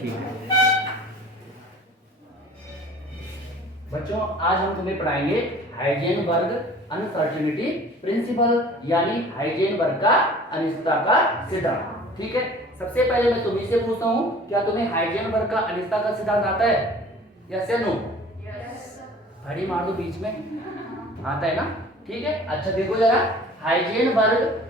ठीक है बच्चों, आज हम तुम्हें पढ़ाएंगे हाइजेनबर्ग अनसर्टेनिटी प्रिंसिपल, यानी हाइजेनबर्ग का अनिश्चितता का सिद्धांत। ठीक है, सबसे पहले मैं तुम्ही से पूछता हूँ, क्या तुम्हें हाइजेनबर्ग का अनिश्चितता का सिद्धांत आता है? यस या नो? घड़ी मार दो बीच में, आता है ना? ठीक है, अच्छा देखो जरा, हाइजेनबर्ग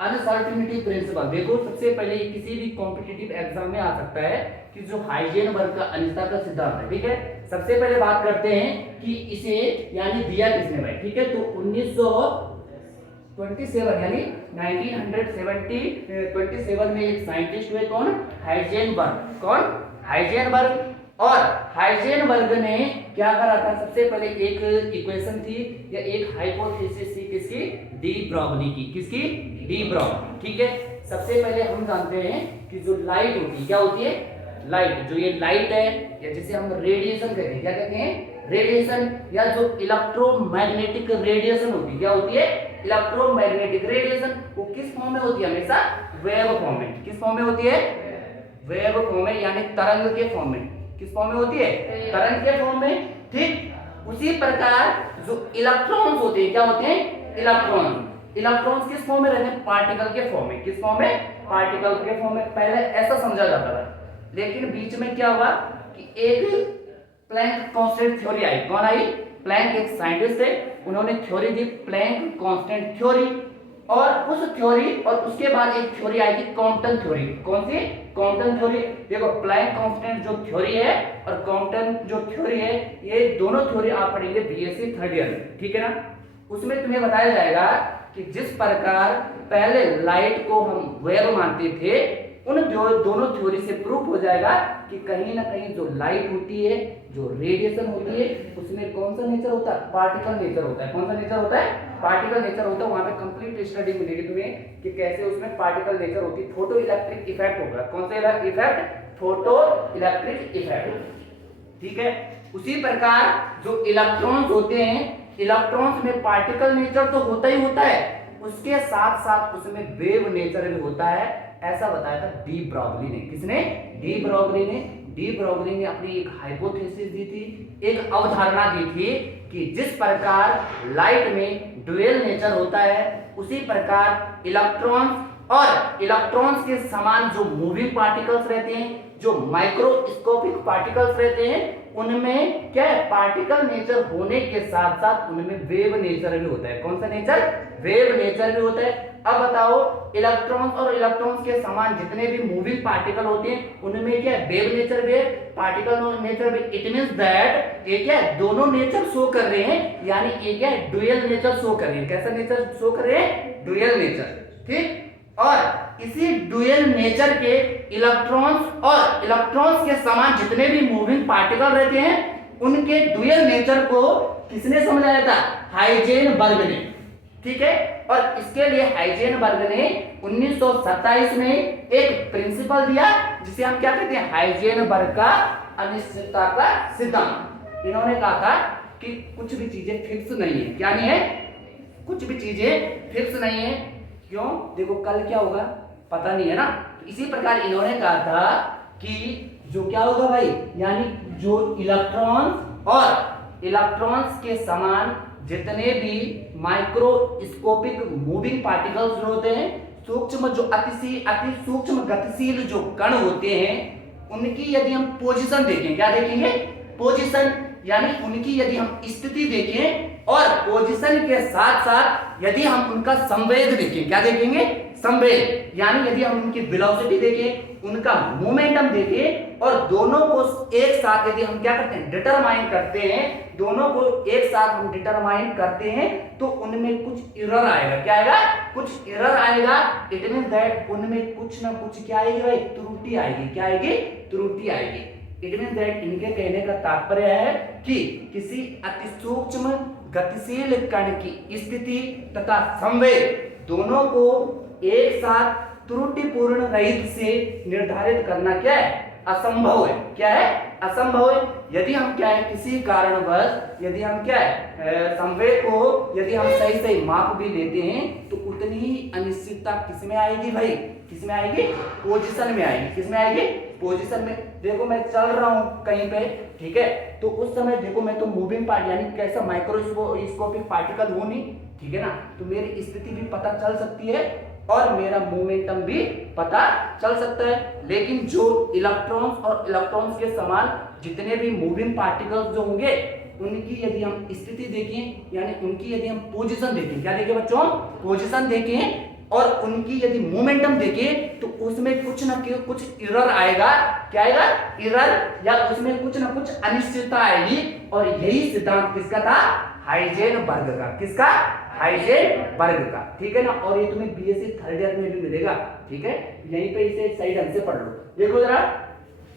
अनसर्टेनिटी प्रिंसिपल। देखो सबसे पहले ये किसी भी कॉम्पिटिटिव एग्जाम में आ सकता है कि जो हाइजेनबर्ग का अनिश्चितता का सिद्धांत है। ठीक है, सबसे पहले बात करते हैं कि इसे यानी दिया किसने भाई। ठीक है, तो 1927 यानी 1927 में एक साइंटिस्ट हुए, कौन? हाइजेनबर्ग। कौन? हाइजेनबर्ग। और हाइजेनबर्ग ने क्या करा था? सबसे पहले एक इक्वेशन थी या एक हाइपोथेसिस थी, किसकी? डी ब्रॉगली की। किसकी? De Broglie. ठीक है, सबसे पहले हम जानते हैं कि जो लाइट होती है, क्या होती है? लाइट। जो ये लाइट है या जिसे हम रेडिएशन कहते हैं, क्या कहते हैं? रेडिएशन। या जो इलेक्ट्रोमैग्नेटिक रेडिएशन होती है, क्या होती है? Electromagnetic radiation. वो किस फॉर्म में होती है? हमेशा वेव फॉर्म में। किस फॉर्म में होती है? वेव फॉर्म में, यानी तरंग के फॉर्म में। किस फॉर्म में होती है? तरंग के फॉर्म में। ठीक, उसी प्रकार जो इलेक्ट्रॉन्स होते हैं, क्या होते हैं? इलेक्ट्रॉन। इलेक्ट्रॉन्स किस फॉर्म में रहते हैं? पार्टिकल के फॉर्म में। किस फॉर्म में? पार्टिकल के फॉर्म में। पहले ऐसा समझा जाता था, लेकिन बीच में क्या हुआ कि एक प्लैंक कांस्टेंट थ्योरी आई। कौन आई? प्लैंक एक साइंटिस्ट थे, उन्होंने थ्योरी दी प्लैंक कांस्टेंट थ्योरी। और उस थ्योरी और उसके बाद एक थ्योरी आई थी कॉम्पटन थ्योरी। कौन सी? Compton theory. देखो प्लैंक कांस्टेंट जो थ्योरी है और कॉम्पटन जो थ्योरी है, ये दोनों थ्योरी आप पढ़ेंगे बीएससी थर्ड ईयर में। ठीक है ना? उसमें तुम्हें बताया जाएगा कि जिस प्रकार पहले लाइट को हम वेव मानते थे, उन दोनों थ्योरी से प्रूफ हो जाएगा कि कहीं ना कहीं जो लाइट होती है, जो रेडिएशन होती है, उसमें कौन सा नेचर होता है? पार्टिकल नेचर होता है। कौन सा नेचर होता है? पार्टिकल नेचर होता है। वहां पे कंप्लीट स्टडी मिलेगी तुम्हें कि कैसे उसमें पार्टिकल नेचर होती है। फोटो इलेक्ट्रिक इफेक्ट होगा। कौन सा इफेक्ट? Photo electric effect. ठीक है, उसी प्रकार जो इलेक्ट्रॉन्स होते हैं, इलेक्ट्रॉन्स में पार्टिकल नेचर तो होता ही होता है, उसके साथ साथ उसमें वेव नेचर भी होता है। ऐसा बताया था डी ब्रॉगली ने। किसने? डी ब्रॉगली ने। डी ब्रॉगली ने अपनी एक हाइपोथेसिस दी थी, एक अवधारणा दी थी कि जिस प्रकार लाइट में ड्यूअल नेचर होता है, उसी प्रकार इलेक्ट्रॉन्स और इलेक्ट्रॉन्स के समान जो मूविंग पार्टिकल्स रहते हैं, जो माइक्रोस्कोपिक पार्टिकल्स रहते हैं, उनमें क्या है? पार्टिकल नेचर होने के साथ साथ उनमें वेव नेचर भी होता है। कौन सा नेचर? वेव नेचर भी होता है। अब बताओ, इलेक्ट्रॉन्स और इलेक्ट्रॉन्स के समान जितने भी मूविंग पार्टिकल होते हैं, उनमें क्या है? वेव नेचर भी है, पार्टिकल नेचर भी। इट मींस दैट ये क्या है? दोनों नेचर शो कर रहे हैं, यानी ये क्या है? ड्यूअल नेचर शो कर रहे हैं। कैसा नेचर शो कर रहे हैं? Dual nature. ठीक, और इसी ड्यूअल नेचर के इलेक्ट्रॉन्स और इलेक्ट्रॉन्स के समान जितने भी मूविंग पार्टिकल रहते हैं, उनके ड्यूअल नेचर को किसने समझाया था? हाइजेनबर्ग ने। ठीक है, और इसके लिए हाइजेनबर्ग ने 1927 में एक प्रिंसिपल दिया, जिसे हम क्या कहते हैं? हाइजेनबर्ग का अनिश्चितता का सिद्धांत। इन्होंने कहा था कि कुछ भी चीजें फिक्स नहीं है। क्या नहीं है? कुछ भी चीजें फिक्स नहीं है। क्यों? देखो कल क्या होगा पता नहीं है ना। तो इसी प्रकार इन्होंने कहा था कि जो क्या होगा भाई, यानी जो इलेक्ट्रॉन्स और इलेक्ट्रॉन्स के समान जितने भी माइक्रोस्कोपिक मूविंग पार्टिकल्स होते हैं, सूक्ष्म जो अति सूक्ष्म गतिशील जो कण होते हैं, उनकी यदि हम पोजीशन देखें, क्या देखेंगे? पोजीशन, यानी उनकी यदि हम स्थिति देखें और पोजीशन के साथ साथ यदि हम उनका संवेग देखें, क्या देखेंगे? संवेग, यानी यदि हम उनकी वेलोसिटी देखें, उनका मोमेंटम देखें, और दोनों को एक साथ यदि हम क्या करते हैं? डिटरमाइन करते हैं, दोनों को एक साथ हम डिटरमाइन करते हैं, तो उनमें कुछ एरर आएगा। क्या आएगा? कुछ एरर आएगा। इट मींस दैट उनमें कुछ ना कुछ क्या आएगी भाई? त्रुटि आएगी। क्या आएगी? त्रुटि आएगी। इट मींस दैट इनके कहने का तात्पर्य है कि किसी अति सूक्ष्म गतिशील कण की स्थिति तथा संवेग दोनों को एक साथ त्रुटिपूर्ण रहित से निर्धारित करना क्या है? असंभव है। क्या है? असंभव है। यदि हम क्या है? किसी कारणवश यदि हम क्या है? संवेग को यदि हम सही सही माप भी लेते हैं, तो उतनी ही अनिश्चितता किसमें आएगी भाई? किसमें आएगी? पोजीशन में आएगी। किसमें आएगी? पोजीशन में, देखो मैं चल रहा हूँ कहीं पे, ठीक है, तो उस समय देखो मैं तो मूविंग पार्ट यानी कैसा माइक्रोस्कोपिक पार्टिकल हूँ नहीं, ठीक है ना, तो मेरी स्थिति भी पता चल सकती है और मेरा मोमेंटम भी पता चल सकता है। लेकिन जो इलेक्ट्रॉन्स और इलेक्ट्रॉन्स के समान जितने भी मूविंग पार्टिकल्स जो होंगे उनकी यदि हम स्थिति देखें यानी उनकी यदि हम पोजीशन देखें, क्या देखें बच्चों, पोजीशन देखें, और उनकी यदि मोमेंटम देखें तो उसमें कुछ ना कुछ एरर आएगा। क्या आएगा? एरर, या उसमें कुछ ना कुछ अनिश्चितता आएगी। और यही सिद्धांत किसका था? हाइजेनबर्ग का। किसका? हाइजेनबर्ग का, ठीक है ना। और ये तुम्हें बीएससी थर्ड ईयर में भी मिलेगा, ठीक है, यहीं पे इसे सही ढंग से पढ़ लो। देखो जरा,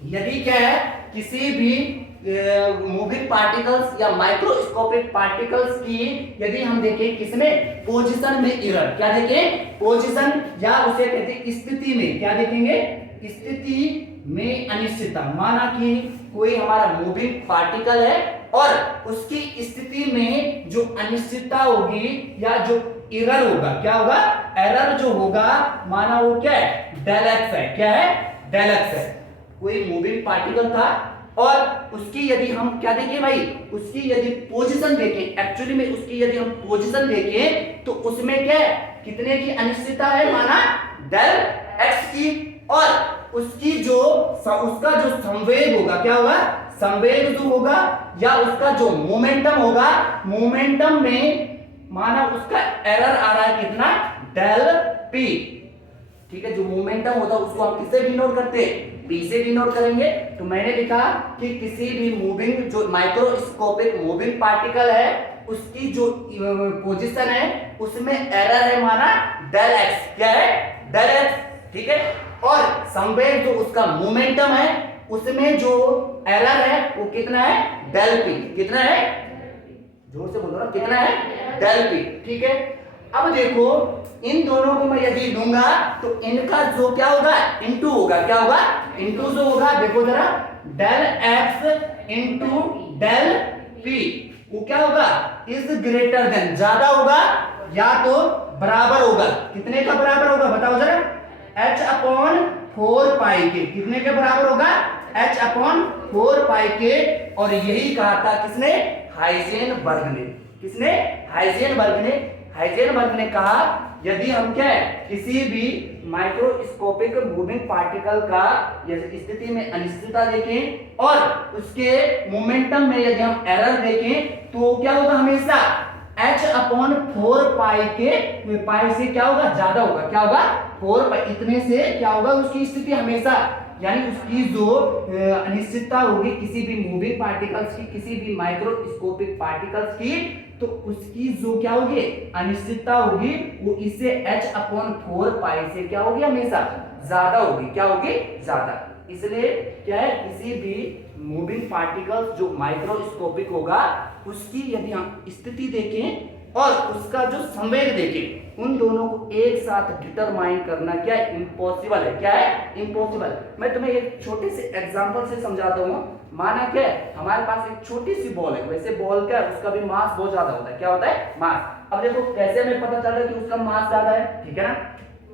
यदि क्या है किसी भी मूविंग पार्टिकल्स या माइक्रोस्कोपिक पार्टिकल्स की यदि हम देखें किसमें, पोजीशन में एरर, क्या देखें, पोजीशन, या उसे कहते हैं स्थिति में, क्या देखेंगे, स्थिति में अनिश्चितता। माना कि कोई हमारा मूविंग पार्टिकल है और उसकी स्थिति में जो अनिश्चितता होगी या जो एरर होगा, क्या होगा, एरर जो होगा, माना वो क्या है, डेल एक्स है। क्या है? डेल एक्स है। कोई मूविंग पार्टिकल था और उसकी यदि हम क्या देखें भाई, उसकी यदि पोजीशन देखें, एक्चुअली में उसकी यदि हम पोजीशन देखें तो उसमें क्या है, कितने की अनिश्चितता है, माना डेल एक्स की, और उसकी जो उसका जो संवेग होगा, क्या होगा, संवेग जो होगा, या उसका जो मोमेंटम होगा, मोमेंटम में माना उसका एरर आ रहा है कितना, डेल पी, ठीक है। जो मोमेंटम होता है उसको हम किससे डिनोट करते हैं, पी से डिनोट करेंगे। तो मैंने लिखा कि किसी भी मूविंग जो माइक्रोस्कोपिक मूविंग पार्टिकल है उसकी जो पोजीशन है उसमें एरर है माना डेल एक्स। क्या है? डेल एक्स, ठीक है। और संवेग जो उसका मोमेंटम है उसमें जो एरर है वो कितना है, डेल पी। कितना है? जोर से बोलो ना, कितना है, डेल पी, ठीक है। अब देखो इन दोनों को मैं यदि लूंगा तो इनका जो क्या होगा, इनटू होगा। क्या होगा? इनटू जो होगा, देखो जरा, del x into del p, वो क्या होगा, इज ग्रेटर देन, ज्यादा होगा या तो बराबर होगा। कितने का बराबर होगा बताओ जरा, h अपॉन 4 पाई के। कितने के बराबर होगा, h अपॉन 4 पाई के। और यही कहा था किसने, हाइजेनबर्ग ने। किसने? हाइजेनबर्ग ने। हाइजेनबर्ग ने कहा यदि हम क्या है किसी भी माइक्रोस्कोपिक मूविंग पार्टिकल का स्थिति में अनिश्चितता देखें और उसके मोमेंटम में यदि हम एरर देखें तो क्या होगा, हमेशा h अपॉन 4 पाई के, पाई से क्या होगा, ज्यादा होगा। क्या होगा? 4 पाई, इतने से क्या होगा, उसकी स्थिति हमेशा, यानी उसकी जो अनिश्चितता होगी किसी भी मूविंग पार्टिकल्स की, किसी भी माइक्रोस्कोपिक पार्टिकल्स की, तो उसकी जो क्या होगी, अनिश्चितता होगी, वो इससे h अपॉन 4 पाई से क्या होगी, हमेशा ज्यादा होगी। क्या होगी? ज्यादा। इसलिए क्या है, किसी भी मूविंग पार्टिकल्स जो माइक्रोस्कोपिक होगा उसकी यदि हम स्थिति देखें और उसका जो संवेग देखें, उन दोनों को एक साथ डिटरमाइन करना क्या है, इम्पॉसिबल है। क्या है? इम्पॉसिबल। मैं तुम्हें एक छोटे से एग्जांपल से समझाता हूँ। माना क्या है, हमारे पास एक छोटी सी बॉल है, वैसे बॉल का उसका भी मास बहुत ज्यादा होता है। क्या होता है? मास। अब देखो कैसे हमें पता चल रहा है कि उसका मास ज्यादा है, ठीक है ना।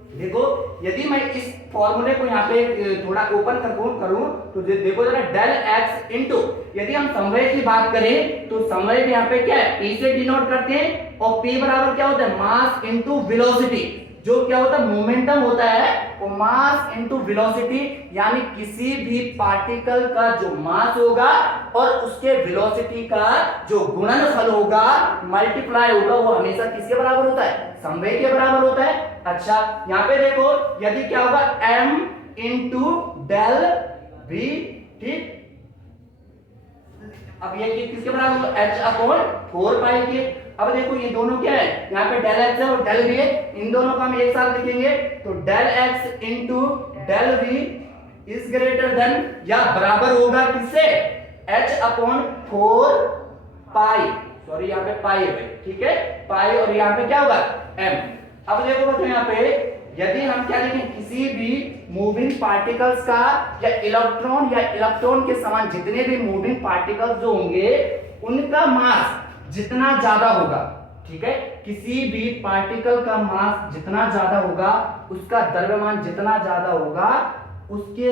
देखो यदि मैं इस फॉर्मूले को यहाँ पे थोड़ा ओपन करूं तो देखो जरा, डेल एक्स इनटू, यदि हम संवेग की बात करें तो संवेग यहाँ पे क्या है, p से डिनोट करते हैं, और p बराबर क्या होता है, मास इनटू वेलोसिटी। जो क्या होता है, मोमेंटम होता है वो मास इनटू वेलोसिटी, यानी किसी भी पार्टिकल का जो मास होगा और उसके वेलोसिटी का जो गुणनफल होगा, मल्टीप्लाई होगा, वो हमेशा किसके बराबर होता है, संवेग के बराबर होता है। अच्छा यहाँ पे देखो यदि क्या होगा, m इंटू डेल v, ठीक। अब ये किसके बराबर होगा, h अपॉन 4 पाई के। अब देखो ये दोनों क्या है, यहाँ पे डेल x है और डेल v है, इन दोनों को हम एक साथ लिखेंगे तो del x into del v is greater than या बराबर होगा किससे, h अपॉन 4 पाई, सॉरी यहाँ पे पाई है भाई, ठीक है, पाई, और यहाँ पे क्या होगा, m। अब देखो बच्चों यहाँ पे यदि हम क्या लिखें, किसी भी मूविंग पार्टिकल्स का या इलेक्ट्रॉन के समान जितने भी मूविंग पार्टिकल्स जो होंगे उनका मास जितना ज्यादा होगा, ठीक है, किसी भी पार्टिकल का मास जितना ज्यादा होगा, उसका द्रव्यमान जितना ज्यादा होगा, उसके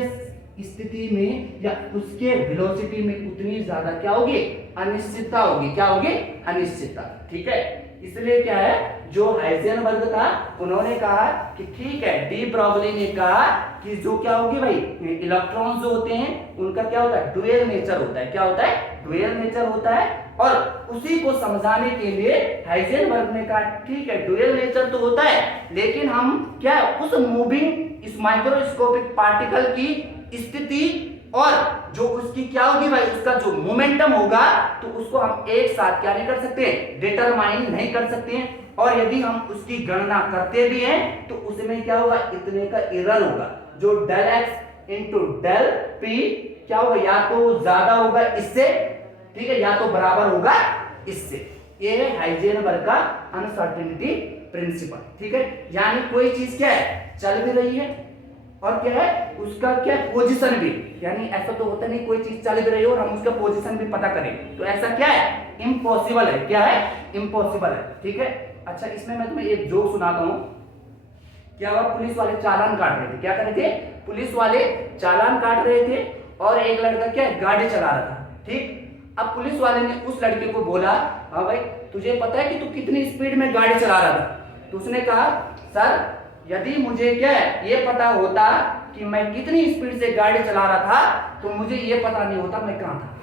स्थिति में या उसके वेलोसिटी में उतनी ज्यादा क्या होगी, अनिश्चितता होगी। क्या होगी, अनिश्चितता। ठीक है, इसलिए क्या है, जो हाइजेनबर्ग था उन्होंने कहा कि ठीक है, डी ब्रॉगली ने कहा कि जो क्या होगी भाई, इलेक्ट्रॉन्स जो होते हैं उनका क्या होता है, डुअल नेचर होता है। क्या होता है, डुअल नेचर होता है। और उसी को समझाने के लिए हाइजेनबर्ग ने कहा ठीक है, डुअल नेचर तो होता है, लेकिन हम क्या उस मूविंग इस माइक्रोस्कोपिक पार्टिकल की स्थिति और जो उसकी क्या होगी भाई, उसका जो मोमेंटम होगा, तो उसको हम एक साथ क्या नहीं कर सकते, डिटरमाइन नहीं कर सकते हैं। और यदि हम उसकी गणना करते भी हैं तो उसमें क्या होगा, इतने का एरर होगा, जो del x into del p क्या होगा, या तो ज्यादा होगा इससे, ठीक है, या तो बराबर होगा इससे। ये है हाइजेनबर्ग का अनसर्टेनिटी प्रिंसिपल। ठीक है, यानी कोई चीज क्या है, चल भी रही है और क्या है, उसका क्या पोजीशन भी, यानी ऐसा तो होता नहीं कोई चीज चल भी रही है और हम उसका पोजीशन भी पता करें, तो ऐसा क्या है, इम्पॉसिबल है। क्या है, इम्पॉसिबल है। ठीक है, अच्छा इसमें मैं तुम्हें एक जोक सुनाता हूं। क्या हुआ, पुलिस वाले चालान काट रहे थे। क्या कर रहे थे, पुलिस वाले चालान काट रहे थे और एक लड़का क्या गाड़ी चला रहा था। ठीक, अब पुलिस वाले ने उस लड़के को बोला, हाँ भाई तुझे पता है कि तू कितनी स्पीड में गाड़ी चला रहा था। तो उसने कहा, सर यदि मुझे क्या है ये पता होता कि मैं कितनी स्पीड से गाड़ी चला रहा था तो मुझे ये पता नहीं होता मैं कहां था।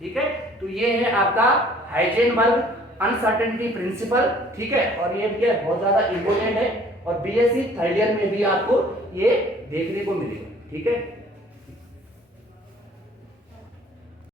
ठीक है, तो ये है आपका हाइजेनबर्ग अनसर्टेनिटी प्रिंसिपल। ठीक है, और ये क्या बहुत ज्यादा इंपॉर्टेंट है और बीएससी थर्ड ईयर में भी आपको ये देखने को मिलेगा। ठीक है।